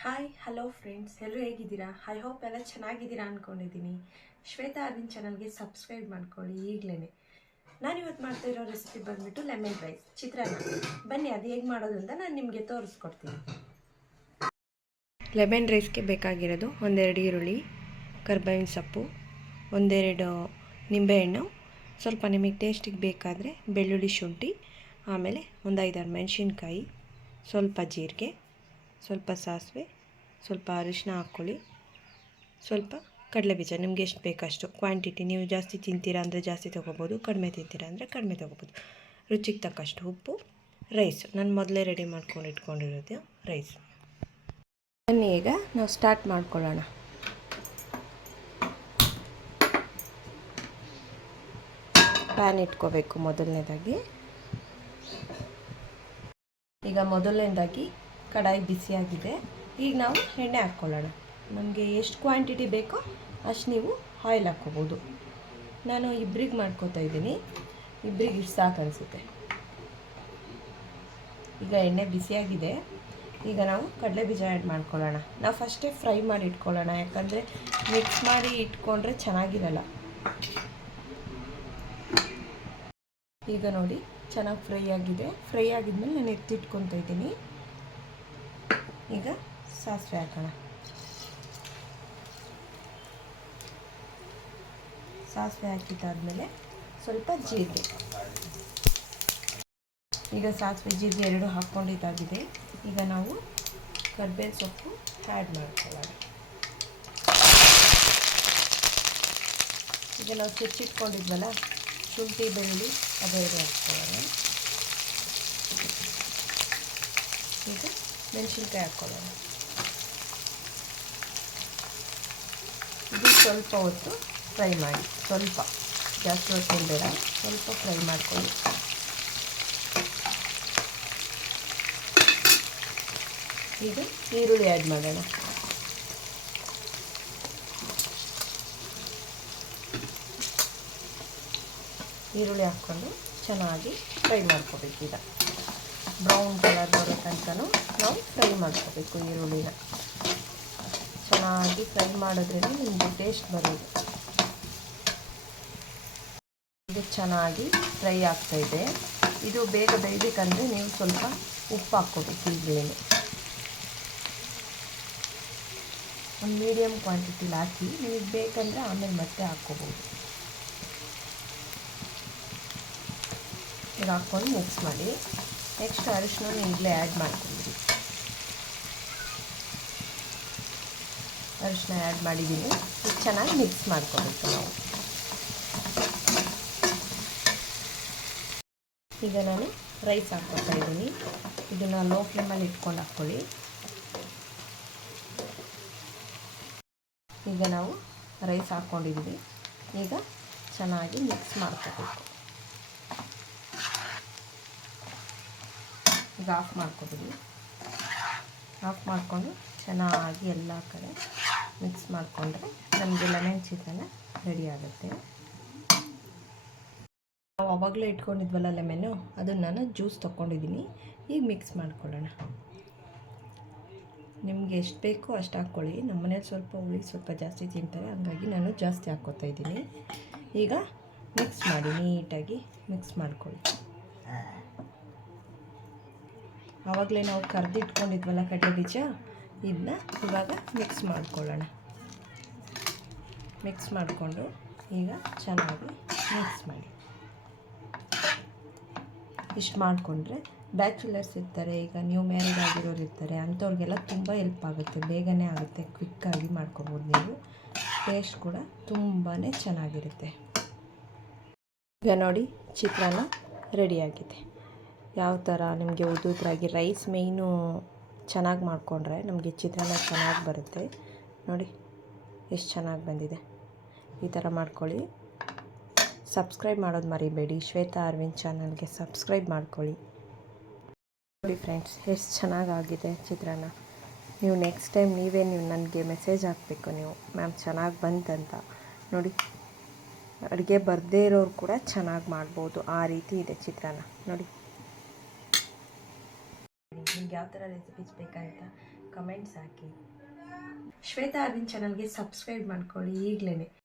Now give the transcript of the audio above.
Hi hello friends, ಎಲ್ಲರೂ ಹೇಗಿದ್ದೀರಾ? I hope ಎಲ್ಲ ಚೆನ್ನಾಗಿದ್ದೀರಾ ಅಂದ್ಕೊಂಡಿದ್ದೀನಿ. ಶ್ವೇತಾ ಅರವಿಂದ್ ಚಾನಲ್ಗೆ ಸಬ್ಸ್ಕ್ರೈಬ್ ಮಾಡ್ಕೊಳ್ಳಿ ಈಗಲೇ. ನಾನಿವತ್ತು ಮಾಡ್ತಾ ಇರೋ ರೆಸಿಪಿ ಬಂದುಬಿಟ್ಟು ಲೆಮನ್ ರೈಸ್, ಚಿತ್ರಾನ್ನ. ಬನ್ನಿ ಅದು ಹೇಗೆ ಮಾಡೋದು ಅಂತ ನಾನು ನಿಮಗೆ ತೋರಿಸ್ಕೊಡ್ತೀನಿ. ಲೆಮನ್ ರೈಸ್ಗೆ ಬೇಕಾಗಿರೋದು ಒಂದೆರಡು ಈರುಳ್ಳಿ, ಕರ್ಬೇವಿನ ಸೊಪ್ಪು, ಒಂದೆರಡು ನಿಂಬೆಹಣ್ಣು, ಸ್ವಲ್ಪ ನಿಮಗೆ ಟೇಸ್ಟಿಗೆ ಬೇಕಾದರೆ ಬೆಳ್ಳುಳ್ಳಿ, ಶುಂಠಿ, ಆಮೇಲೆ ಒಂದು 5-6 ಮೆಣಸಿನ್ಕಾಯಿ, ಸ್ವಲ್ಪ ಜೀರಿಗೆ, ಸ್ವಲ್ಪ ಸಾಸಿವೆ, ಸ್ವಲ್ಪ ಅರಿಶಿನ ಹಾಕ್ಕೊಳ್ಳಿ, ಸ್ವಲ್ಪ ಕಡಲೆಬೀಜ ನಿಮಗೆ ಎಷ್ಟು ಬೇಕಷ್ಟು ಕ್ವಾಂಟಿಟಿ. ನೀವು ಜಾಸ್ತಿ ತಿಂತೀರಾ ಅಂದರೆ ಜಾಸ್ತಿ ತೊಗೋಬೋದು, ಕಡಿಮೆ ತಿಂತೀರಾ ಅಂದರೆ ಕಡಿಮೆ ತೊಗೋಬೋದು. ರುಚಿಗೆ ತಕ್ಕಷ್ಟು ಉಪ್ಪು. ರೈಸ್ ನಾನು ಮೊದಲೇ ರೆಡಿ ಮಾಡ್ಕೊಂಡು ಇಟ್ಕೊಂಡಿರೋದು ರೈಸ್. ಬನ್ನಿ ಈಗ ನಾವು ಸ್ಟಾರ್ಟ್ ಮಾಡ್ಕೊಳ್ಳೋಣ. ಪ್ಯಾನ್ ಇಟ್ಕೋಬೇಕು ಮೊದಲನೇದಾಗಿ. ಈಗ ಮೊದಲನೇದಾಗಿ ಕಡಾಯಿ ಬಿಸಿಯಾಗಿದೆ. ಈಗ ನಾವು ಎಣ್ಣೆ ಹಾಕ್ಕೊಳ್ಳೋಣ. ನಮಗೆ ಎಷ್ಟು ಕ್ವಾಂಟಿಟಿ ಬೇಕೋ ಅಷ್ಟು ನೀವು ಆಯಿಲ್ ಹಾಕ್ಕೋಬೋದು. ನಾನು ಇಬ್ಬರಿಗೆ ಮಾಡ್ಕೋತಾ ಇದ್ದೀನಿ, ಇಬ್ಬರಿಗೆ ಇಷ್ಟು ಸಾಕು ಅನಿಸುತ್ತೆ. ಈಗ ಎಣ್ಣೆ ಬಿಸಿಯಾಗಿದೆ. ಈಗ ನಾವು ಕಡಲೆಬೀಜ ಆ್ಯಡ್ ಮಾಡ್ಕೊಳ್ಳೋಣ. ನಾವು ಫಸ್ಟೇ ಫ್ರೈ ಮಾಡಿ ಇಟ್ಕೊಳ್ಳೋಣ, ಯಾಕಂದರೆ ಮಿಕ್ಸ್ ಮಾಡಿ ಇಟ್ಕೊಂಡ್ರೆ ಚೆನ್ನಾಗಿರಲ್ಲ. ಈಗ ನೋಡಿ ಚೆನ್ನಾಗಿ ಫ್ರೈ ಆಗಿದೆ. ಫ್ರೈ ಆಗಿದ್ಮೇಲೆ ನಾನು ಎತ್ತಿಟ್ಕೊತಾ ಇದ್ದೀನಿ. ಈಗ ಸಾಸಿವೆ ಹಾಕೋಣ. ಸಾಸಿವೆ ಹಾಕಿದ್ದಾದಮೇಲೆ ಸ್ವಲ್ಪ ಜೀರಿಗೆ. ಈಗ ಸಾಸಿವೆ ಜೀರಿಗೆ ಎರಡು ಹಾಕ್ಕೊಂಡಿದ್ದಾಗಿದೆ. ಈಗ ನಾವು ಕರ್ಬೇವಿನ ಸೊಪ್ಪು ಆ್ಯಡ್ ಮಾಡ್ಕೊಳ್ಳೋಣ. ಈಗ ನಾವು ಹೆಚ್ಚಿಟ್ಕೊಂಡಿದ್ವಲ್ಲ ಶುಂಠಿ, ಬೆಳ್ಳುಳ್ಳಿ ಅದೆರಡು ಹಾಕ್ಕೊಳ್ಳೋಣ. ಈಗ ಮೆಣಸಿನ್ಕಾಯಿ ಹಾಕ್ಕೊಳ್ಳೋಣ. ಇದು ಸ್ವಲ್ಪ ಹೊತ್ತು ಫ್ರೈ ಮಾಡಿ, ಸ್ವಲ್ಪ ಜಾಸ್ತಿ ಹೊತ್ತು ಬೇಡ, ಸ್ವಲ್ಪ ಫ್ರೈ ಮಾಡ್ಕೊಳ್ಳಿ. ಈಗ ಈರುಳ್ಳಿ ಆ್ಯಡ್ ಮಾಡೋಣ. ಈರುಳ್ಳಿ ಹಾಕ್ಕೊಂಡು ಚೆನ್ನಾಗಿ ಫ್ರೈ ಮಾಡ್ಕೋಬೇಕು. ಈಗ ಬ್ರೌನ್ ಕಲರ್ ಬರೋ ತನಕನೂ ನಾವು ಫ್ರೈ ಮಾಡ್ಕೋಬೇಕು. ಈರುಳ್ಳಿನ ಚೆನ್ನಾಗಿ ಫ್ರೈ ಮಾಡೋದ್ರಿಂದ ನಿಮಗೆ ಟೇಸ್ಟ್ ಬರೋದು. ಇದು ಚೆನ್ನಾಗಿ ಫ್ರೈ ಆಗ್ತಾಯಿದೆ. ಇದು ಬೇಗ ಬೇಯಬೇಕಂದ್ರೆ ನೀವು ಸ್ವಲ್ಪ ಉಪ್ಪು ಹಾಕ್ಕೋಬೇಕು. ಈಗಲೇ ಒಂದು ಮೀಡಿಯಮ್ ಕ್ವಾಂಟಿಟಿಲಿ ಹಾಕಿ, ನಿಮಗೆ ಬೇಕಂದರೆ ಆಮೇಲೆ ಮತ್ತೆ ಹಾಕ್ಕೋಬೋದು. ಈಗ ಹಾಕ್ಕೊಂಡು ಮಿಕ್ಸ್ ಮಾಡಿ. ನೆಕ್ಸ್ಟ್ ಅರಿಶಿನ ಈಗಲೇ ಆ್ಯಡ್ ಮಾಡ್ಕೊಂಡಿದ್ದೀವಿ. ಅರಿಶಿನ ಆ್ಯಡ್ ಮಾಡಿದ್ದೀನಿ. ಈಗ ಚೆನ್ನಾಗಿ ಮಿಕ್ಸ್ ಮಾಡ್ಕೋಬೇಕು ನಾವು. ಈಗ ನಾನು ರೈಸ್ ಹಾಕ್ಕೊತಾ ಇದ್ದೀನಿ. ಇದನ್ನು ಲೋ ಫ್ಲೇಮಲ್ಲಿ ಇಟ್ಕೊಂಡು ಹಾಕ್ಕೊಳ್ಳಿ. ಈಗ ನಾವು ರೈಸ್ ಹಾಕ್ಕೊಂಡಿದ್ದೀವಿ. ಈಗ ಚೆನ್ನಾಗಿ ಮಿಕ್ಸ್ ಮಾಡ್ಕೋಬೇಕು. ಈಗ ಆಫ್ ಮಾಡ್ಕೊಬಿಡಿ. ಆಫ್ ಮಾಡಿಕೊಂಡು ಚೆನ್ನಾಗಿ ಎಲ್ಲ ಕಡೆ ಮಿಕ್ಸ್ ಮಾಡಿಕೊಂಡ್ರೆ ನಮಗೆ ಲೆಮನ್ ಚಿತ್ರಾನ್ನ ರೆಡಿ ಆಗುತ್ತೆ. ನಾವು ಆವಾಗಲೇ ಇಟ್ಕೊಂಡಿದ್ವಲ್ಲ ಲೆಮನ್ನು, ಅದನ್ನು ನಾನು ಜ್ಯೂಸ್ ತೊಗೊಂಡಿದ್ದೀನಿ. ಈಗ ಮಿಕ್ಸ್ ಮಾಡ್ಕೊಳ್ಳೋಣ. ನಿಮಗೆ ಎಷ್ಟು ಬೇಕೋ ಅಷ್ಟು ಹಾಕ್ಕೊಳ್ಳಿ. ನಮ್ಮ ಮನೇಲಿ ಸ್ವಲ್ಪ ಹುಳಿ ಸ್ವಲ್ಪ ಜಾಸ್ತಿ ತಿಂತಾರೆ, ಹಾಗಾಗಿ ನಾನು ಜಾಸ್ತಿ ಹಾಕ್ಕೋತಾ ಇದ್ದೀನಿ. ಈಗ ಮಿಕ್ಸ್ ಮಾಡಿ, ನೀಟಾಗಿ ಮಿಕ್ಸ್ ಮಾಡ್ಕೊಳ್ಳಿ. ಆವಾಗಲೇ ನಾವು ಕರೆದಿಟ್ಕೊಂಡಿದ್ವಲ್ಲ ಕಡಲೆಬೀಜ, ಇದನ್ನ ಇವಾಗ ಮಿಕ್ಸ್ ಮಾಡ್ಕೊಳ್ಳೋಣ. ಮಿಕ್ಸ್ ಮಾಡಿಕೊಂಡು ಈಗ ಚೆನ್ನಾಗಿ ಮಿಕ್ಸ್ ಮಾಡಿ. ಇಷ್ಟು ಮಾಡಿಕೊಂಡ್ರೆ ಬ್ಯಾಚುಲರ್ಸ್ ಇರ್ತಾರೆ, ಈಗ ನ್ಯೂ ಮ್ಯಾರೇಜ್ ಆಗಿರೋರು ಇರ್ತಾರೆ, ಅಂಥವ್ರಿಗೆಲ್ಲ ತುಂಬ ಹೆಲ್ಪ್ ಆಗುತ್ತೆ. ಬೇಗನೆ ಆಗುತ್ತೆ, ಕ್ವಿಕ್ಕಾಗಿ ಮಾಡ್ಕೊಬೋದು ನೀವು. ಟೇಸ್ಟ್ ಕೂಡ ತುಂಬಾ ಚೆನ್ನಾಗಿರುತ್ತೆ. ಈಗ ನೋಡಿ ಚಿತ್ರಾನ್ನ ರೆಡಿಯಾಗಿದೆ. ಯಾವ ಥರ ನಿಮಗೆ ಉದುದ್ರಾಗಿ ರೈಸ್ ಮೇಯ್ನು ಚೆನ್ನಾಗಿ ಮಾಡಿಕೊಂಡ್ರೆ ನಮಗೆ ಚಿತ್ರಾನ್ನ ಚೆನ್ನಾಗಿ ಬರುತ್ತೆ. ನೋಡಿ ಎಷ್ಟು ಚೆನ್ನಾಗಿ ಬಂದಿದೆ. ಈ ಥರ ಮಾಡ್ಕೊಳ್ಳಿ. ಸಬ್ಸ್ಕ್ರೈಬ್ ಮಾಡೋದು ಮರಿಬೇಡಿ. ಶ್ವೇತಾ ಅರವಿಂದ್ ಚಾನಲ್ಗೆ ಸಬ್ಸ್ಕ್ರೈಬ್ ಮಾಡ್ಕೊಳ್ಳಿ. ನೋಡಿ ಫ್ರೆಂಡ್ಸ್, ಎಷ್ಟು ಚೆನ್ನಾಗಾಗಿದೆ ಚಿತ್ರಾನ್ನ. ನೀವು ನೆಕ್ಸ್ಟ್ ಟೈಮ್ ನೀವು ನನಗೆ ಮೆಸೇಜ್ ಹಾಕಬೇಕು, ನೀವು ಮ್ಯಾಮ್ ಚೆನ್ನಾಗಿ ಬಂತಂತ. ನೋಡಿ, ಅಡುಗೆ ಬರದೇ ಇರೋರು ಕೂಡ ಚೆನ್ನಾಗಿ ಮಾಡ್ಬೋದು, ಆ ರೀತಿ ಇದೆ ಚಿತ್ರಾನ್ನ. ನೋಡಿ, ನಿಮ್ಗೆ ಯಾವ ಥರ ರೆಸಿಪೀಸ್ ಬೇಕಾಯ್ತಾ ಕಮೆಂಟ್ಸ್ ಹಾಕಿ. ಶ್ವೇತಾ ಅರವಿಂದ್ ಚಾನಲ್ಗೆ ಸಬ್ಸ್ಕ್ರೈಬ್ ಮಾಡ್ಕೊಳ್ಳಿ ಈಗಲೇ.